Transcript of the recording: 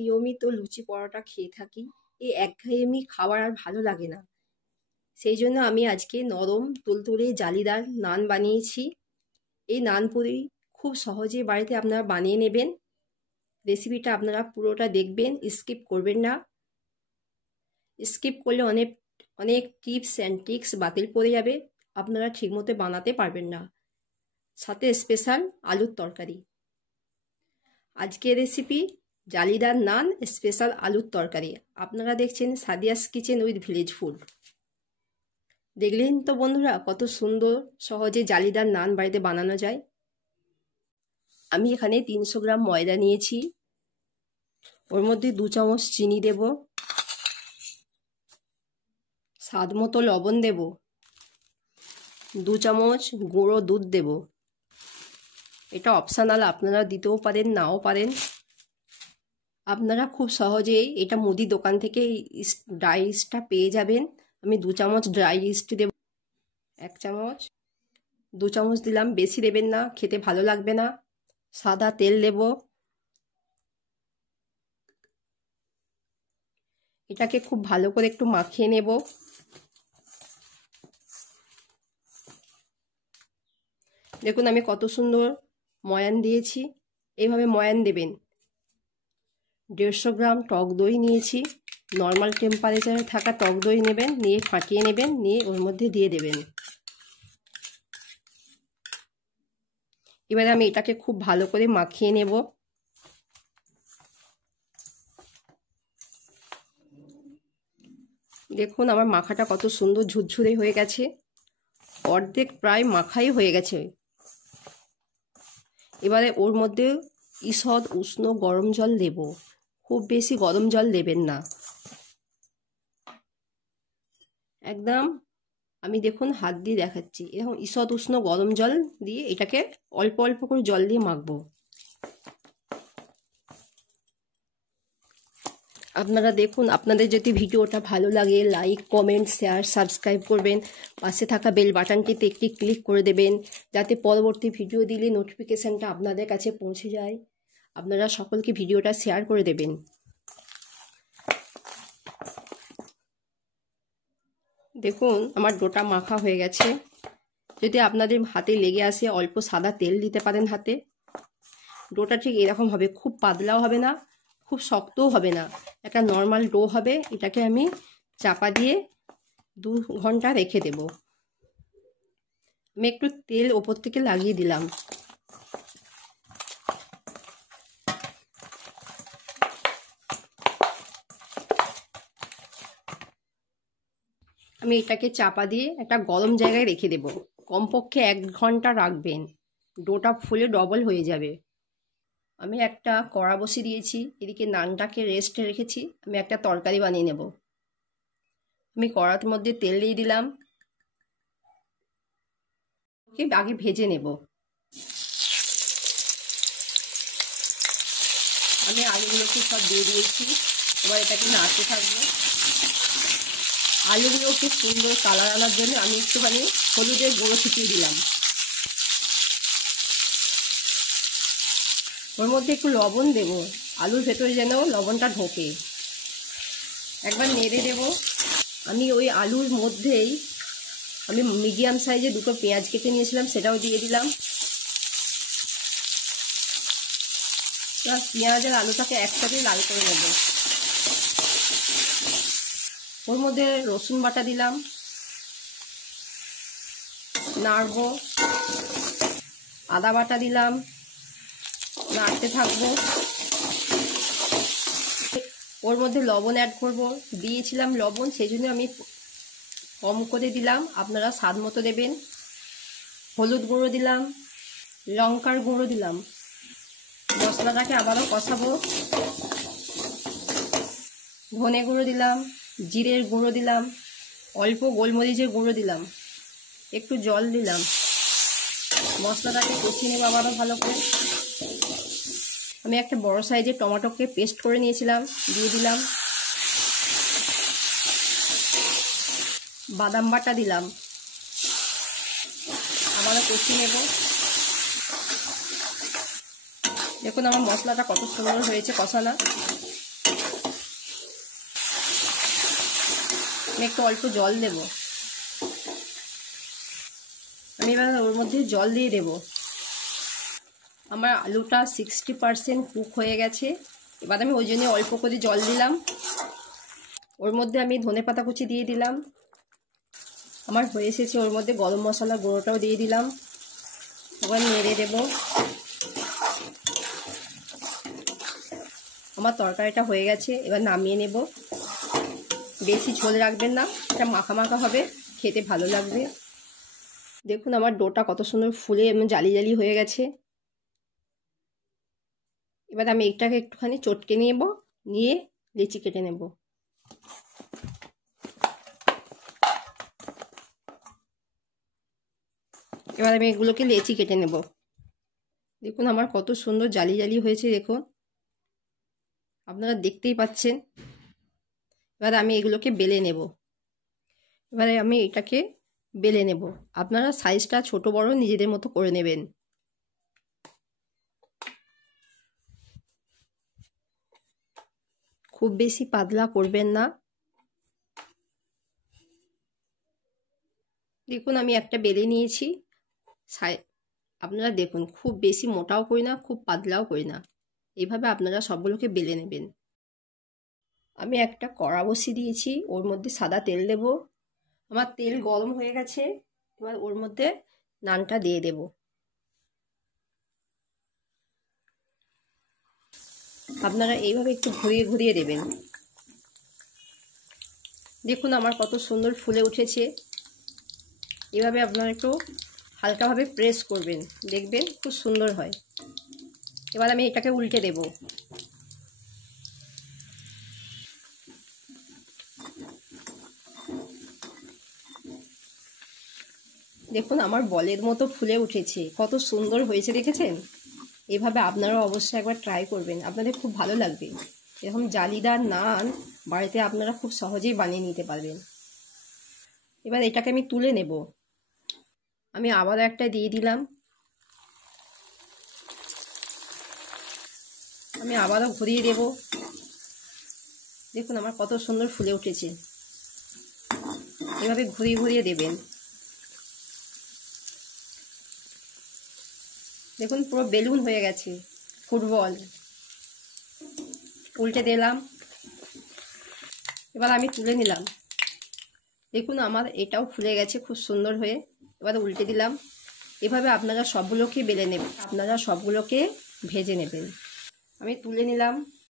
নিয়মিত লুচি পরোটা খেয়ে থাকি, এই একঘেয়েমি খাবার আর ভালো লাগে না। সেই জন্য আমি আজকে নরম তুলতুলে জালিদার নান বানিয়েছি। এই নান পুরি খুব সহজে বাড়িতে আপনারা বানিয়ে নেবেন। রেসিপিটা আপনারা পুরোটা দেখবেন, স্কিপ করবেন না। স্কিপ করলে অনেক টিপস অ্যান্ড ট্রিক্স বাতিল পড়ে যাবে, আপনারা ঠিকমতো বানাতে পারবেন না। সাথে স্পেশাল আলুর তরকারি। আজকের রেসিপি জালিদার নান, স্পেশাল আলুর তরকারি। আপনারা দেখছেন Sadia's kitchen with village food. দেখলেন তো বন্ধুরা কত সুন্দর সহজে জালিদার নান বাড়িতে বানানো যায়। আমি এখানে 300 গ্রাম ময়দা নিয়েছি, ওর মধ্যে 2 চামচ চিনি দেব, স্বাদ মতো লবণ দেব, 2 চামচ গুঁড়ো দুধ দেব। এটা অপশনাল, আপনারা দিতেও পারেন নাও পারেন। আপনারা খুব সহজেই এটা মুদি দোকান থেকে ড্রাই ইস্টটা পেয়ে যাবেন। আমি 2 চামচ ড্রাই ইস্ট দেব, 1 চামচ, 2 চামচ দিলাম, বেশি দেবেন না, খেতে ভালো লাগবে না। সাদা তেল দেব। এটাকে খুব ভালো করে একটু মাখিয়ে নেব। দেখুন আমি কত সুন্দর ময়ান দিয়েছি, এইভাবে ময়ান দেবেন। 150 গ্রাম টক দই নিয়েছি, নর্মাল টেম্পারেচারে থাকা টক দই নেবেন, নিয়ে ফাটিয়ে নেবেন, নিয়ে ওর মধ্যে দিয়ে দেবেন। এবারে আমি এটাকে খুব ভালো করে মাখিয়ে নেব। দেখুন আমার মাখাটা কত সুন্দর ঝুরঝুরে হয়ে গেছে, অর্ধেক প্রায় মাখাই হয়ে গেছে। এবারে ওর মধ্যে ঈষৎ উষ্ণ গরম জল দেব, খুব বেশি গরম জল দেবেন না, একদম আমি দেখুন হাত দিয়ে দেখাচ্ছি, এরকম ঈষৎ উষ্ণ গরম জল দিয়ে এটাকে অল্প অল্প করে জল দিয়ে মাখবো। আপনারা দেখুন, আপনাদের যদি ভিডিওটা ভালো লাগে লাইক কমেন্ট শেয়ার সাবস্ক্রাইব করবেন, পাশে থাকা বেল বাটনটিতে একটি ক্লিক করে দেবেন, যাতে পরবর্তী ভিডিও দিলে নোটিফিকেশানটা আপনাদের কাছে পৌঁছে যায়। আপনারা সকলকে ভিডিওটা শেয়ার করে দেবেন। দেখুন আমার ডোটা মাখা হয়ে গেছে। যদি আপনাদের হাতে লেগে আসে অল্প সাদা তেল দিতে পারেন হাতে। ডোটা ঠিক এরকম হবে, খুব পাতলাও হবে না, খুব শক্তও হবে না, একটা নর্মাল ডো হবে। এটাকে আমি চাপা দিয়ে 2 ঘন্টা রেখে দেব। আমি একটু তেল ওপর থেকে লাগিয়ে দিলাম। আমি এটাকে চাপা দিয়ে একটা গরম জায়গায় রেখে দেব, কমপক্ষে 1 ঘন্টা রাখবেন, ডোটা ফুলে ডবল হয়ে যাবে। আমি একটা কড়া বসিয়ে দিয়েছি, এদিকে নানটাকে রেস্টে রেখেছি, আমি একটা তরকারি বানিয়ে নেব। আমি কড়ার মধ্যে তেল দিয়ে দিলাম, ওকে আগে ভেজে নেব। আমি আলুগুলোকে সব দিয়ে দিয়েছি, এবার এটাকে নাড়তে থাকবো। আলুগুলোকে সুন্দর কালার আনার জন্য আমি একটুখানি হলুদের গুঁড়ো ছিটিয়ে দিলাম। ওর মধ্যে একটু লবণ দেব, আলুর ভেতরে যেন লবণটা ঢোকে। একবার নেড়ে দেব। আমি ওই আলুর মধ্যেই আমি মিডিয়াম সাইজে 2টো পেঁয়াজ কেটে নিয়েছিলাম, সেটাও দিয়ে দিলাম। পেঁয়াজ আর আলুটাকে একসাথে লাল করে নেব। ওর মধ্যে রসুন বাটা দিলাম, নাড়ব। আদা বাটা দিলাম, নাড়তে থাকবো। ওর মধ্যে লবণ অ্যাড করব, দিয়েছিলাম লবণ, সেই জন্য আমি কম করে দিলাম, আপনারা স্বাদ মতো দেবেন। হলুদ গুঁড়ো দিলাম, লঙ্কার গুঁড়ো দিলাম। মশলাটাকে আবারও কষাবো। ধনে গুঁড়ো দিলাম, জিরের গুঁড়ো দিলাম, অল্প গোলমরিচের গুঁড়ো দিলাম, একটু জল দিলাম। মশলাটাকে কষিয়ে নেব আবারও ভালো করে। আমি একটা বড় সাইজের টমেটোকে পেস্ট করে নিয়েছিলাম, দিয়ে দিলাম। বাদাম বাটা দিলাম, আবারও কষিয়ে নেব। দেখুন আমার মশলাটা কত সুন্দর হয়েছে কষানো। আমি একটু অল্প জল দেব। আমি এবার ওর মধ্যে জল দিয়ে দেব। আমার আলুটা 60% কুক হয়ে গেছে। এবার আমি ওই জন্য অল্প করে জল দিলাম। ওর মধ্যে আমি ধনেপাতা কুচি দিয়ে দিলাম। আমার হয়ে এসেছে। ওর মধ্যে গরম মশলা গুঁড়োটাও দিয়ে দিলাম। এবার নেড়ে দেব। আমার তরকারিটা হয়ে গেছে, এবার নামিয়ে নেব। বেশি ঝোল রাখবেন না, এটা মাখা মাখা হবে, খেতে ভালো লাগবে। দেখুন আমার ডোটা কত সুন্দর ফুলে এবং জালি জালি হয়ে গেছে। এবার আমি এটাকে একটুখানি চটকে নেব, নিয়ে লেচি কেটে নেব। এবার আমি এগুলোকে লেচি কেটে নেব। দেখুন আমার কত সুন্দর জালি জালি হয়েছে, দেখুন আপনারা দেখতেই পাচ্ছেন। এবার আমি এগুলোকে বেলে নেব। এবারে আমি এটাকে বেলে নেব। আপনারা সাইজটা ছোট বড় নিজেদের মতো করে নেবেন। খুব বেশি পাতলা করবেন না। দেখুন আমি একটা বেলে নিয়েছি। আপনারা দেখুন খুব বেশি মোটাও করি না, খুব পাতলাও করি না। এইভাবে আপনারা সবগুলোকে বেলে নেবেন। আমি একটা কড়া বসিয়ে দিয়েছি, ওর মধ্যে সাদা তেল দেব। আমার তেল গরম হয়ে গেছে। এবার ওর মধ্যে নানটা দিয়ে দেব। আপনারা এইভাবে একটু ঘুরিয়ে ঘুরিয়ে দেবেন। দেখুন আমার কত সুন্দর ফুলে উঠেছে। এভাবে আপনারা একটু হালকাভাবে প্রেস করবেন, দেখবেন খুব সুন্দর হয়। এবার আমি এটাকে উল্টে দেব। দেখুন আমার বলের মতো ফুলে উঠেছে, কত সুন্দর হয়েছে দেখেছেন। এভাবে আপনারাও অবশ্যই একবার ট্রাই করবেন, আপনাদের খুব ভালো লাগবে। এরকম জালিদার নান বাড়িতে আপনারা খুব সহজেই বানিয়ে নিতে পারবেন। এবার এটাকে আমি তুলে নেব। আমি আবারও একটা দিয়ে দিলাম। আমি আবারও ঘুরিয়ে দেব। দেখুন আমার কত সুন্দর ফুলে উঠেছে। এভাবে ঘুরিয়ে ঘুরিয়ে দেবেন। দেখুন পুরো বেলুন হয়ে গেছে, ফুটবল। উল্টে দিলাম। এবার আমি তুলে নিলাম। দেখুন আমার এটাও ফুলে গেছে খুব সুন্দর হয়ে। এবার উল্টে দিলাম। এভাবে আপনারা সবগুলোকে বেলে নেবেন, আপনারা সবগুলোকে ভেজে নেবেন। আমি তুলে নিলাম।